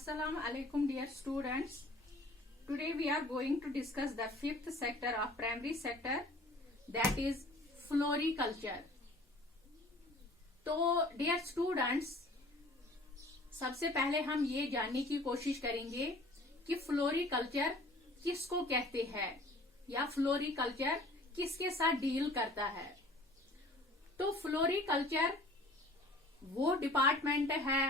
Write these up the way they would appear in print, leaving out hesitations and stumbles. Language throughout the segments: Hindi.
Assalamu alaikum dear students. Today we are going to discuss the fifth sector of primary sector, that is floriculture. तो dear students, सबसे पहले हम ये जानने की कोशिश करेंगे कि फ्लोरिकल्चर किसको कहते हैं या फ्लोरिकल्चर किसके साथ डील करता है। तो फ्लोरिकल्चर वो डिपार्टमेंट है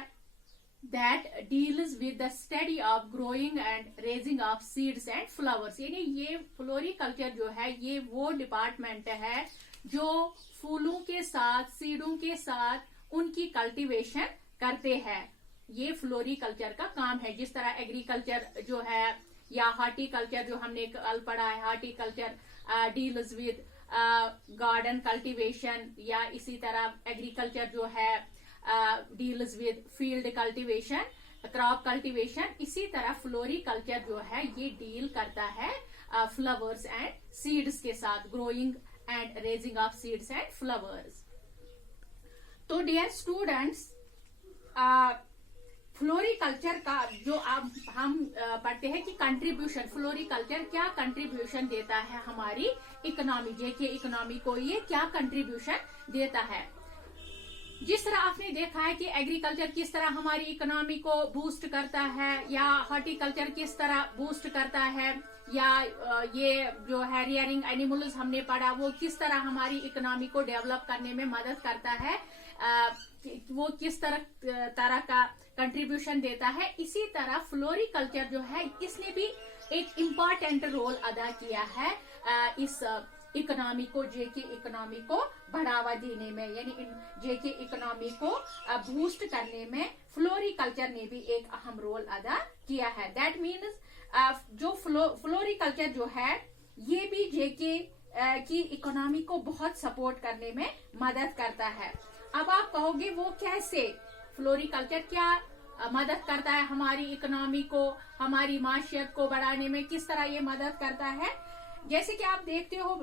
that deals with the study of growing and raising of seeds and flowers। यानी ये फ्लोरिकल्चर जो है ये वो डिपार्टमेंट है जो फूलों के साथ सीडों के साथ उनकी कल्टीवेशन करते हैं। ये फ्लोरिकल्चर का काम है। जिस तरह एग्रीकल्चर जो है या हार्टिकल्चर जो हमने कल पढ़ा है, horticulture deals with garden cultivation, या इसी तरह एग्रीकल्चर जो है deals with field cultivation, crop cultivation. इसी तरह फ्लोरिकल्चर जो है ये डील करता है फ्लावर्स एंड सीड्स के साथ, growing and raising of seeds and flowers. तो डियर स्टूडेंट्स, फ्लोरिकल्चर का जो अब हम पढ़ते हैं कि कंट्रीब्यूशन, फ्लोरिकल्चर क्या कंट्रीब्यूशन देता है हमारी इकोनॉमी, जेके इकोनॉमी को ये क्या कंट्रीब्यूशन देता है। जिस तरह आपने देखा है कि एग्रीकल्चर किस तरह हमारी इकोनॉमी को बूस्ट करता है, या हॉर्टिकल्चर किस तरह बूस्ट करता है, या ये जो है रियरिंग एनिमल्स हमने पढ़ा वो किस तरह हमारी इकोनॉमी को डेवलप करने में मदद करता है, वो किस तरह का कंट्रीब्यूशन देता है। इसी तरह फ्लोरिकल्चर जो है इसने भी एक इम्पोर्टेंट रोल अदा किया है इस इकोनॉमी को, जेके इकोनॉमी को बढ़ावा देने में, यानी जेके इकोनॉमी को बूस्ट करने में फ्लोरिकल्चर ने भी एक अहम रोल अदा किया है। दैट मीन्स जो फ्लोरिकल्चर जो है ये भी जेके की इकोनॉमी को बहुत सपोर्ट करने में मदद करता है। अब आप कहोगे वो कैसे, फ्लोरिकल्चर क्या मदद करता है हमारी इकोनॉमी को, हमारी माशियत को बढ़ाने में, किस तरह ये मदद करता है। जैसे कि आप देखते हो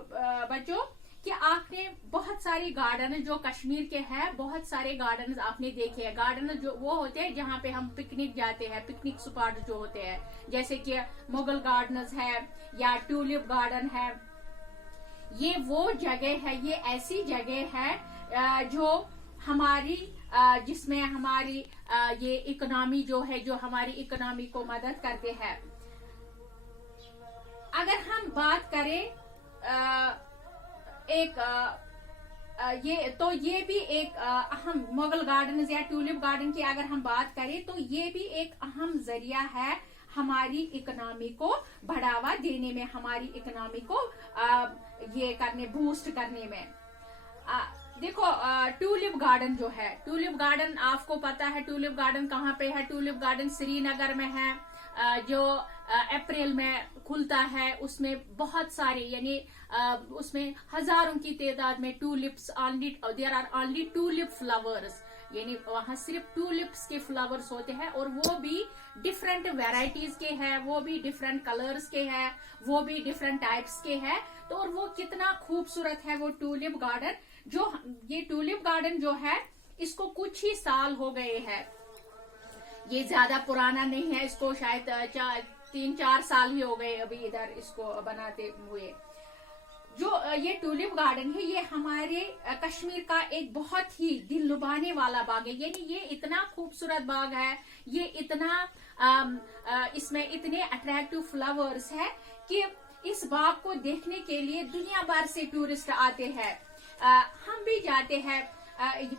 बच्चों कि आपने बहुत सारे गार्डन जो कश्मीर के हैं, बहुत सारे गार्डन आपने देखे हैं। गार्डन जो वो होते हैं जहाँ पे हम पिकनिक जाते हैं, पिकनिक स्पॉट जो होते हैं, जैसे कि मुगल गार्डन्स है या ट्यूलिप गार्डन है। ये वो जगह है, ये ऐसी जगह है जो हमारी जिसमें हमारी ये इकोनॉमी जो है, जो हमारी इकोनॉमी को मदद करते हैं। अगर हम बात करें ये भी एक अहम, मुगल गार्डन या ट्यूलिप गार्डन की अगर हम बात करें तो ये भी एक अहम जरिया है हमारी इकोनॉमी को बढ़ावा देने में, हमारी इकोनॉमी को ये करने, बूस्ट करने में। देखो ट्यूलिप गार्डन जो है, ट्यूलिप गार्डन आपको पता है ट्यूलिप गार्डन कहाँ पे है। ट्यूलिप गार्डन श्रीनगर में है, जो अप्रैल में खुलता है। उसमें बहुत सारे, यानी उसमें हजारों की तादाद में tulips, there are only tulip flowers, यानी वहां सिर्फ ट्यूलिप्स के फ्लावर्स होते हैं, और वो भी डिफरेंट वेराइटीज के हैं, वो भी डिफरेंट कलर्स के हैं, वो भी डिफरेंट टाइप्स के हैं। तो और वो कितना खूबसूरत है वो ट्यूलिप गार्डन। जो ये ट्यूलिप गार्डन जो है इसको कुछ ही साल हो गए हैं, ये ज्यादा पुराना नहीं है, इसको शायद 3-4 साल ही हो गए अभी इधर इसको बनाते हुए। जो ये ट्यूलिप गार्डन है ये हमारे कश्मीर का एक बहुत ही दिल लुभाने वाला बाग है। यानी ये इतना खूबसूरत बाग है, ये इतना इसमें इतने अट्रैक्टिव फ्लावर्स है कि इस बाग को देखने के लिए दुनिया भर से टूरिस्ट आते हैं। हम भी जाते हैं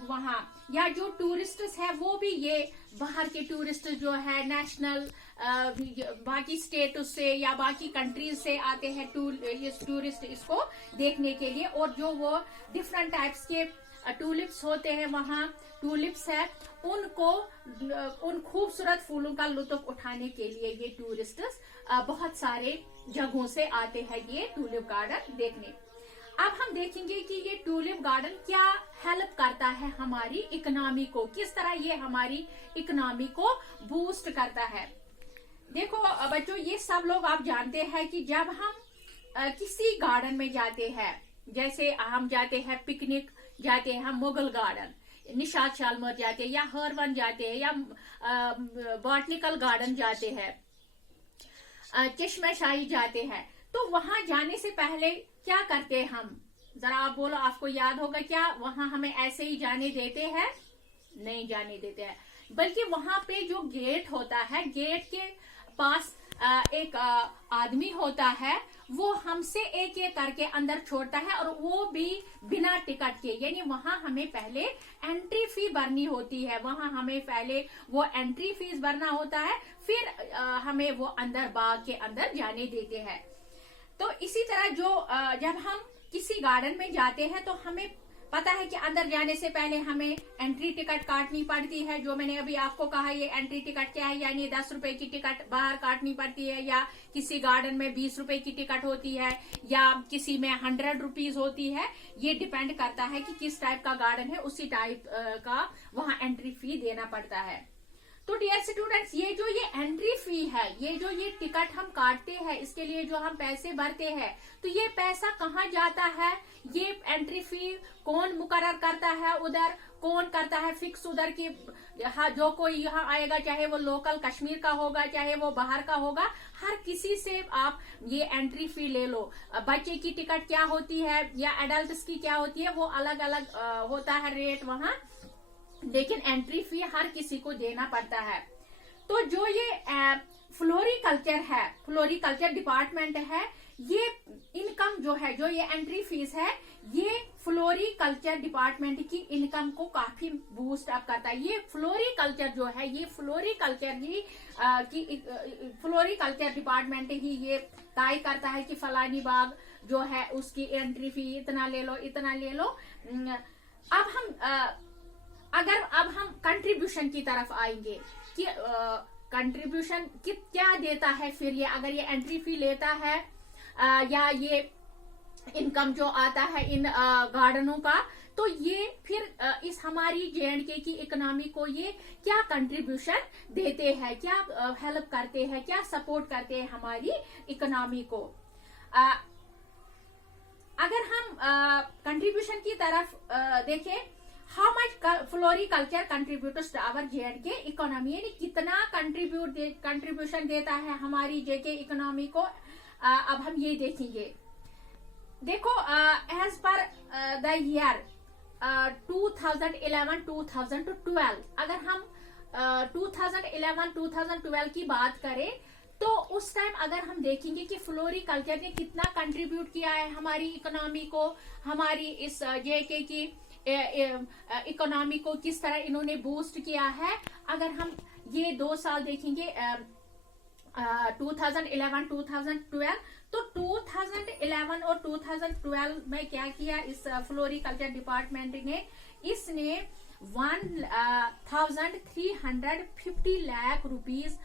वहाँ, या जो टूरिस्ट है वो भी, ये बाहर के टूरिस्ट जो है नेशनल बाकी स्टेट से या बाकी कंट्रीज से आते हैं टूरिस्ट इसको देखने के लिए। और जो वो डिफरेंट टाइप्स के टूलिप्स होते हैं, वहाँ टूलिप्स है, उनको उन खूबसूरत फूलों का लुत्फ उठाने के लिए ये टूरिस्ट बहुत सारे जगहों से आते हैं ये ट्यूलिप गार्डन देखने। अब हम देखेंगे कि ये ट्यूलिप गार्डन क्या हेल्प करता है हमारी इकोनॉमी को, किस तरह ये हमारी इकोनॉमी को बूस्ट करता है। देखो बच्चों, ये सब लोग आप जानते हैं कि जब हम किसी गार्डन में जाते हैं, जैसे हम जाते हैं पिकनिक, जाते हैं हम मुगल गार्डन, निशात शालमर जाते हैं या हरवन जाते हैं या बॉटनिकल गार्डन जाते हैं, चश्मा शाही जाते हैं, तो वहां जाने से पहले क्या करते हैं हम? जरा आप बोलो, आपको याद होगा क्या वहां हमें ऐसे ही जाने देते हैं? नहीं जाने देते हैं, बल्कि वहां पे जो गेट होता है, गेट के पास एक आदमी होता है, वो हमसे एक एक करके अंदर छोड़ता है, और वो भी बिना टिकट के। यानी वहां हमें पहले एंट्री फी भरनी होती है, वहां हमें पहले वो एंट्री फीस भरना होता है, फिर हमें वो अंदर बाग के अंदर जाने देते हैं। तो इसी तरह जब हम किसी गार्डन में जाते हैं तो हमें पता है कि अंदर जाने से पहले हमें एंट्री टिकट काटनी पड़ती है। जो मैंने अभी आपको कहा, ये एंट्री टिकट क्या है, यानी 10 रुपए की टिकट बाहर काटनी पड़ती है, या किसी गार्डन में 20 रुपए की टिकट होती है, या किसी में 100 रुपीज होती है। ये डिपेंड करता है कि किस टाइप का गार्डन है, उसी टाइप का वहां एंट्री फी देना पड़ता है। तो डियर स्टूडेंट्स, ये एंट्री फी है, ये टिकट हम काटते हैं, इसके लिए जो हम पैसे भरते हैं, तो ये पैसा कहाँ जाता है? ये एंट्री फी कौन मुकर्रर करता है? उधर कौन करता है फिक्स? उधर की जो कोई यहाँ आएगा, चाहे वो लोकल कश्मीर का होगा, चाहे वो बाहर का होगा, हर किसी से आप ये एंट्री फी ले लो। बच्चे की टिकट क्या होती है या एडल्ट्स की क्या होती है, वो अलग अलग होता है रेट वहां, लेकिन एंट्री फी हर किसी को देना पड़ता है। तो जो ये फ्लोरिकल्चर है, फ्लोरिकल्चर डिपार्टमेंट है, ये इनकम जो है, जो ये एंट्री फीस है, ये फ्लोरिकल्चर डिपार्टमेंट की इनकम को काफी बूस्ट अप करता है। ये फ्लोरिकल्चर जो है, ये फ्लोरिकल्चर डिपार्टमेंट ही ये तय करता है कि फलानी बाग जो है उसकी एंट्री फी इतना ले लो, इतना ले लो। अब हम कंट्रीब्यूशन की तरफ आएंगे कि कंट्रीब्यूशन क्या देता है फिर ये, अगर ये एंट्री फी लेता है या ये इनकम जो आता है इन गार्डनों का, तो ये फिर इस हमारी JNK की इकोनॉमी को ये क्या कंट्रीब्यूशन देते हैं, क्या हेल्प करते हैं, क्या सपोर्ट करते हैं हमारी इकोनॉमी को। अगर हम कंट्रीब्यूशन की तरफ देखें, how much floriculture contributors to our JNK economy, यानी कितना कंट्रीब्यूशन देता है हमारी JK इकोनॉमी को, अब हम ये देखेंगे। देखो, एज पर द ईयर 2011-2012, अगर हम 2011-2012 की बात करें, तो उस टाइम अगर हम देखेंगे कि फ्लोरिकल्चर ने कितना कंट्रीब्यूट किया है हमारी इकोनॉमी को, हमारी इस JK की इकोनॉमी को किस तरह इन्होंने बूस्ट किया है। अगर हम ये 2 साल देखेंगे, 2011-2012, तो 2011 और 2012 में क्या किया इस फ्लोरिकल्चर डिपार्टमेंट ने? इसने 1350 लाख रुपीस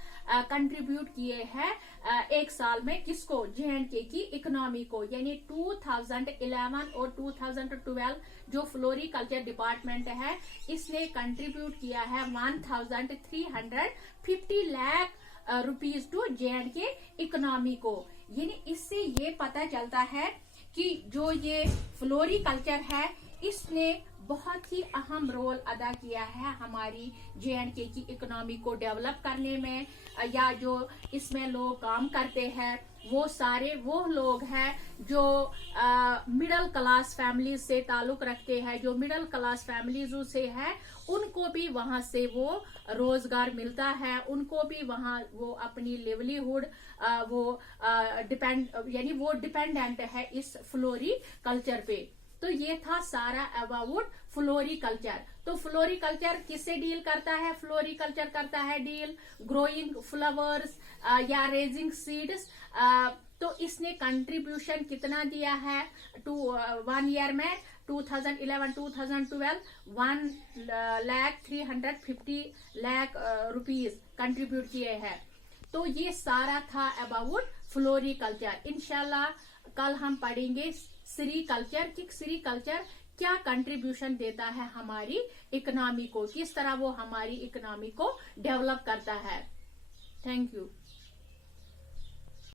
कंट्रीब्यूट किए हैं एक साल में, किसको? JNK की इकोनॉमी को। यानी 2011 और 2012 जो फ्लोरिकल्चर डिपार्टमेंट है, इसने कंट्रीब्यूट किया है 1350 lakh rupees to JNK economy को। यानी इससे ये पता चलता है कि जो ये फ्लोरिकल्चर है, इसने बहुत ही अहम रोल अदा किया है हमारी JNK की इकोनॉमी को डेवलप करने में, या जो इसमें लोग काम करते हैं वो सारे वो लोग हैं जो मिडिल क्लास फैमिली से ताल्लुक रखते हैं, जो मिडिल क्लास फैमिलीज से है, उनको भी वहां से वो रोजगार मिलता है, उनको भी वहां वो अपनी लिवलीहुड यानी वो डिपेंडेंट है इस फ्लोरिकल्चर पे। तो ये था सारा अबाउट फ्लोरिकल्चर। तो फ्लोरिकल्चर किससे डील करता है? फ्लोरिकल्चर करता है डील ग्रोइंग फ्लावर्स या रेजिंग सीड्स। तो इसने कंट्रीब्यूशन कितना दिया है टू 1 ईयर में? 2011-2012 1,350 लाख रुपीस कंट्रीब्यूट किए हैं। तो ये सारा था अबाउट फ्लोरिकल्चर। इंशाल्लाह कल हम पढ़ेंगे सेरीकल्चर कि सेरीकल्चर क्या कंट्रीब्यूशन देता है हमारी इकोनॉमी को, किस तरह वो हमारी इकोनॉमी को डेवलप करता है। Thank you.